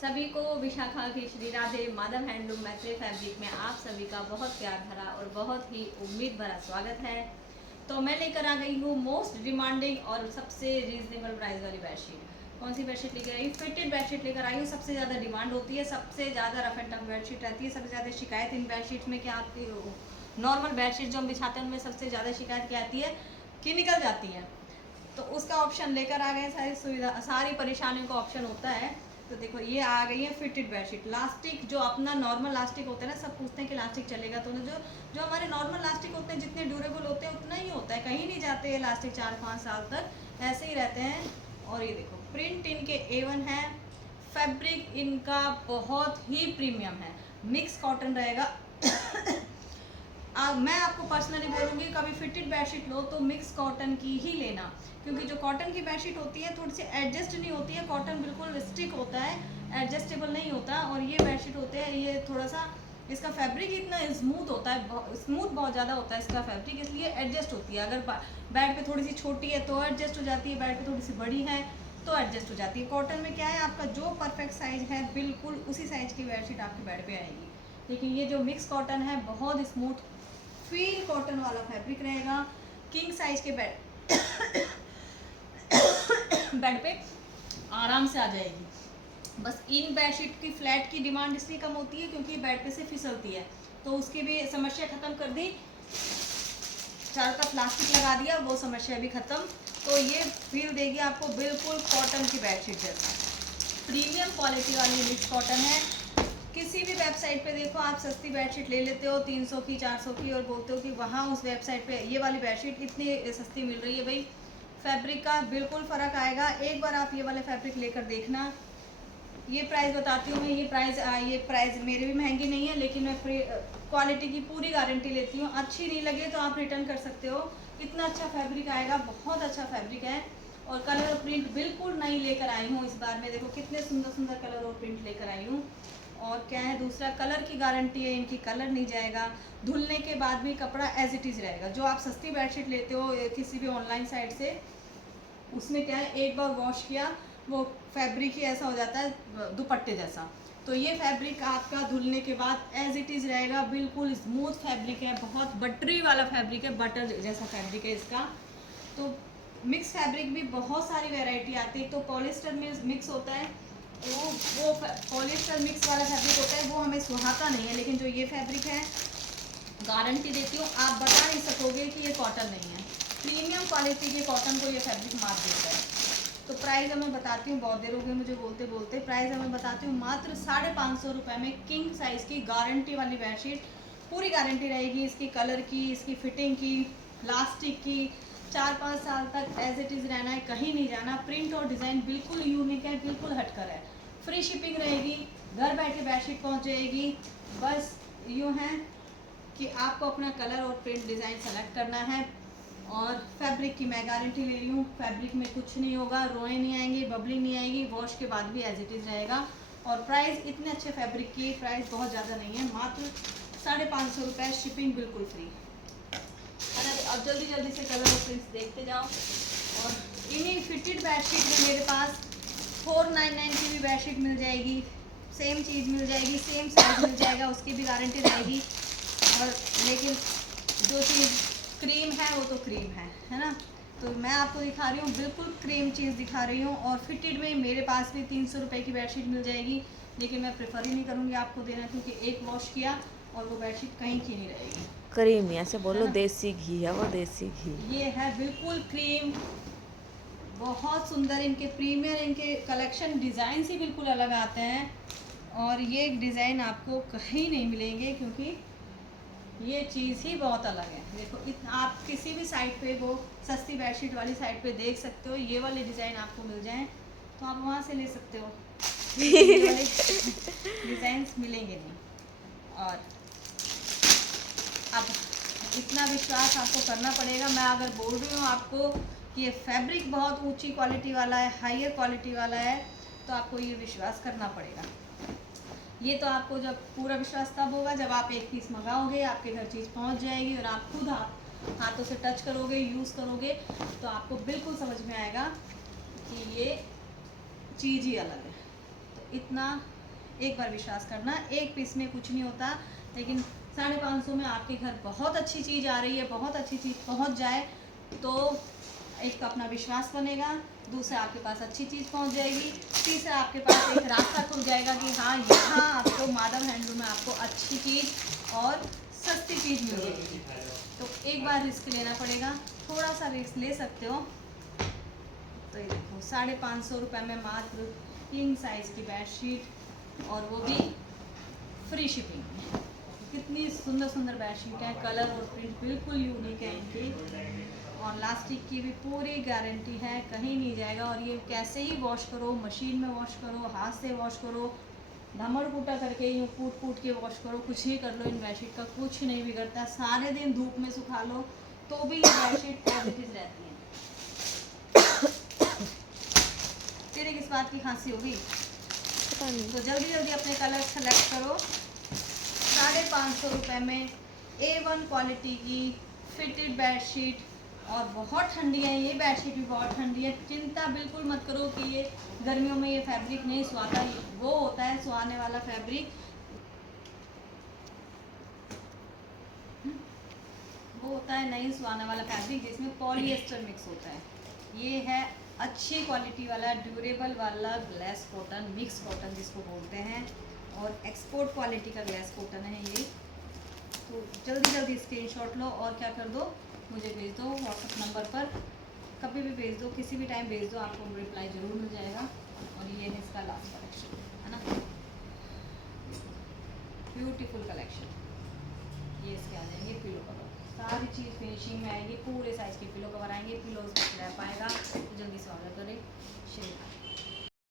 सभी को विशाखा की श्री राधे माधव हैंडलूम मैत्री फैब्रिक में आप सभी का बहुत प्यार भरा और बहुत ही उम्मीद भरा स्वागत है। तो मैं लेकर आ गई हूँ मोस्ट डिमांडिंग और सबसे रीजनेबल प्राइस वाली बेडशीट। कौन सी बेडशीट लेकर आई? फिटेड बेडशीट लेकर आई हूँ। सबसे ज़्यादा डिमांड होती है, सबसे ज़्यादा रफ एंड टफ बेडशीट रहती है। सबसे ज़्यादा शिकायत इन बेडशीट में क्या आती है? नॉर्मल बेडशीट जो हम बिछाते हैं उनमें सबसे ज़्यादा शिकायत क्या आती है कि निकल जाती है। तो उसका ऑप्शन लेकर आ गए, सारी सुविधा सारी परेशानियों का ऑप्शन होता है। तो देखो ये आ गई है फिटेड बेडशीट। लास्टिक जो अपना नॉर्मल लास्टिक होता है ना, सब पूछते हैं कि लास्टिक चलेगा तो ना, जो जो हमारे नॉर्मल लास्टिक होते हैं जितने ड्यूरेबल होते हैं उतना ही होता है, कहीं नहीं जाते हैं लास्टिक। 4-5 साल तक ऐसे ही रहते हैं। और ये देखो प्रिंट इनके A1 है, फैब्रिक इनका बहुत ही प्रीमियम है, मिक्स कॉटन रहेगा। मैं आपको पर्सनली बोलूँगी कभी फिटेड बेडशीट लो तो मिक्स कॉटन की ही लेना, क्योंकि जो कॉटन की बेडशीट होती है थोड़ी सी एडजस्ट नहीं होती है। कॉटन बिल्कुल स्टिक होता है, एडजस्टेबल नहीं होता। और ये बेडशीट होते हैं, ये थोड़ा सा इसका फैब्रिक इतना स्मूथ होता है, स्मूथ बहुत ज़्यादा होता है इसका फैब्रिक, इसलिए एडजस्ट होती है। अगर बेड पे थोड़ी सी छोटी है तो एडजस्ट हो जाती है, बेड पे थोड़ी सी बड़ी है तो एडजस्ट हो जाती है। कॉटन में क्या है, आपका जो परफेक्ट साइज है बिल्कुल उसी साइज की बेडशीट आपके बेड पे आएगी। लेकिन ये जो मिक्स कॉटन है बहुत स्मूथ फील कॉटन वाला फैब्रिक रहेगा। किंग साइज के बेड बेड पे आराम से आ जाएगी। बस इन बेडशीट की फ्लैट की डिमांड इसलिए कम होती है क्योंकि बेड पे से फिसलती है, तो उसकी भी समस्या खत्म कर दी। चारों तरफ प्लास्टिक लगा दिया, वो समस्या भी खत्म। तो ये फील देगी आपको बिल्कुल कॉटन की बेडशीट जैसा। प्रीमियम क्वालिटी वाली मिक्स कॉटन है। किसी भी वेबसाइट पे देखो आप सस्ती बेडशीट ले लेते हो 300 की 400 की और बोलते हो कि वहाँ उस वेबसाइट पे ये वाली बेडशीट इतनी सस्ती मिल रही है। भाई फैब्रिक का बिल्कुल फ़र्क आएगा। एक बार आप ये वाले फैब्रिक लेकर देखना। ये प्राइस बताती हूँ मैं, ये प्राइस मेरे भी महंगी नहीं है, लेकिन मैं क्वालिटी की पूरी गारंटी लेती हूँ। अच्छी नहीं लगे तो आप रिटर्न कर सकते हो। इतना अच्छा फैब्रिक आएगा, बहुत अच्छा फैब्रिक है। और कलर और प्रिंट बिल्कुल नई लेकर आई हूँ इस बार में। देखो कितने सुंदर सुंदर कलर और प्रिंट लेकर आई हूँ। और क्या है, दूसरा कलर की गारंटी है इनकी, कलर नहीं जाएगा। धुलने के बाद भी कपड़ा एज इट इज़ रहेगा। जो आप सस्ती बेडशीट लेते हो किसी भी ऑनलाइन साइट से, उसमें क्या है, एक बार वॉश किया वो फैब्रिक ही ऐसा हो जाता है दुपट्टे जैसा। तो ये फैब्रिक आपका धुलने के बाद एज इट इज़ रहेगा, बिल्कुल स्मूथ फैब्रिक है, बहुत बटरी वाला फैब्रिक है, बटर जैसा फैब्रिक है इसका। तो मिक्स फैब्रिक भी बहुत सारी वैरायटी आती है। तो पॉलिस्टर मिक्स होता है, वो पॉलिस्टर मिक्स वाला फैब्रिक होता है, वो हमें सुहाता नहीं है। लेकिन जो ये फैब्रिक है, गारंटी देती हूँ आप बता नहीं सकोगे कि ये कॉटन नहीं है। प्रीमियम क्वालिटी के कॉटन को ये फैब्रिक मार देता है। तो प्राइस मैं बताती हूँ, बहुत देर हो गई मुझे बोलते बोलते। प्राइस मैं बताती हूँ मात्र 550 रुपये में किंग साइज़ की गारंटी वाली बेडशीट। पूरी गारंटी रहेगी इसकी, कलर की, इसकी फिटिंग की, लास्टिक की। 4-5 साल तक एज इट इज़ रहना है, कहीं नहीं जाना। प्रिंट और डिज़ाइन बिल्कुल यूनिक है, बिल्कुल हटकर है। फ्री शिपिंग रहेगी, घर बैठे बेडशीट पहुँच जाएगी। बस यूँ है कि आपको अपना कलर और प्रिंट डिज़ाइन सेलेक्ट करना है। और फैब्रिक की मैं गारंटी ले रही हूँ, फैब्रिक में कुछ नहीं होगा, रोए नहीं आएंगी, बबलिंग नहीं आएगी, वॉश के बाद भी एज इट इज़ रहेगा। और प्राइस इतने अच्छे फैब्रिक की प्राइस बहुत ज़्यादा नहीं है, मात्र 550 रुपये, शिपिंग बिल्कुल फ्री। अब जल्दी जल्दी से कलर और प्रिंट्स देखते जाओ। और इन्हीं फिटेड बेडशीट में मेरे पास 499 की भी बेडशीट मिल जाएगी, सेम चीज़ मिल जाएगी, सेम साइज मिल जाएगा, उसकी भी गारंटी रहेगी। और लेकिन जो चीज़ क्रीम है वो तो क्रीम है ना। तो मैं आपको दिखा रही हूँ बिल्कुल क्रीम चीज़ दिखा रही हूँ। और फिटेड में मेरे पास भी 300 रुपये की बेडशीट मिल जाएगी, लेकिन मैं प्रेफर ही नहीं करूँगी आपको देना, क्योंकि एक वॉश किया और वो बेडशीट कहीं की नहीं रहेगी। क्रीम ऐसे बोलो, है ना? देसी घी है वो, देसी घी। ये है बिल्कुल क्रीम, बहुत सुंदर। इनके प्रीमियर, इनके कलेक्शन डिज़ाइन ही बिल्कुल अलग आते हैं। और ये डिज़ाइन आपको कहीं नहीं मिलेंगे, क्योंकि ये चीज़ ही बहुत अलग है। देखो आप किसी भी साइट पे, वो सस्ती बेडशीट वाली साइट पे देख सकते हो, ये वाले डिज़ाइन आपको मिल जाएं तो आप वहाँ से ले सकते हो, लेकिन ये वाले डिज़ाइंस मिलेंगे नहीं। और अब इतना विश्वास आपको करना पड़ेगा। मैं अगर बोल रही हूँ आपको कि ये फैब्रिक बहुत ऊंची क्वालिटी वाला है, हायर क्वालिटी वाला है, तो आपको ये विश्वास करना पड़ेगा। ये तो आपको जब पूरा विश्वास तब होगा जब आप एक पीस मंगाओगे, आपके घर चीज़ पहुंच जाएगी और आप खुद हाथों से टच करोगे, यूज़ करोगे, तो आपको बिल्कुल समझ में आएगा कि ये चीज़ ही अलग है। तो इतना एक बार विश्वास करना, एक पीस में कुछ नहीं होता, लेकिन 550 में आपके घर बहुत अच्छी चीज़ आ रही है, बहुत अच्छी चीज़ पहुंच जाए तो एक तो अपना विश्वास बनेगा, दूसरा आपके पास अच्छी चीज़ पहुंच जाएगी, तीसरा आपके पास एक रास्ता खुल जाएगा कि हाँ यहाँ आपको माधव हैंडलूम में आपको अच्छी चीज़ और सस्ती चीज़ मिल जाएगी। तो एक बार रिस्क लेना पड़ेगा, थोड़ा सा रिस्क ले सकते हो। तो ये देखो 550 रुपये में मात्र किंग साइज़ की बेडशीट, और वो भी फ्री शिपिंग में। कितनी सुंदर सुंदर बेडशीट है, कलर और प्रिंट बिल्कुल यूनिक है इनकी, और लास्टिक की भी पूरी गारंटी है, कहीं नहीं जाएगा। और ये कैसे ही वॉश करो, मशीन में वॉश करो, हाथ से वॉश करो, धमड़ कूटा करके यूँ कूट कूट के वॉश करो, कुछ ही कर लो, इन बेडशीट का कुछ नहीं बिगड़ता। सारे दिन धूप में सुखा लो तो भी ये बेडशीट पॉजिटिव रहती है। तेरे किस बात की खांसी होगी? पता नहीं। तो जल्दी जल्दी अपने कलर सेलेक्ट करो। 550 रुपये में A1 क्वालिटी की फिटेड बेडशीट, और बहुत ठंडी है ये बेडशीट भी, बहुत ठंडी है। चिंता बिल्कुल मत करो कि ये गर्मियों में ये फैब्रिक नहीं सुहाता, वो होता है सुहाने वाला फैब्रिक, वो होता है नहीं सुहाने वाला फैब्रिक जिसमें पॉलिएस्टर मिक्स होता है। ये है अच्छी क्वालिटी वाला ड्यूरेबल वाला ग्लास कॉटन, मिक्स कॉटन जिसको बोलते हैं, और एक्सपोर्ट क्वालिटी का ग्लास कॉटन है ये। तो जल्दी जल्दी स्क्रीनशॉट लो और क्या कर दो, मुझे भेज दो व्हाट्सएप नंबर पर, कभी भी भेज दो, किसी भी टाइम भेज दो, आपको रिप्लाई ज़रूर मिल जाएगा। और ये है इसका लास्ट कलेक्शन, है ना, ब्यूटीफुल कलेक्शन। ये इसके आ जाएंगे पिलो कवर, सारी चीज़ फिनिशिंग में आएगी, पूरे साइज़ के पिलो कवर आएंगे, पिलोज पर स्लैब आएगा। तो जल्दी से ऑर्डर करें, शेयर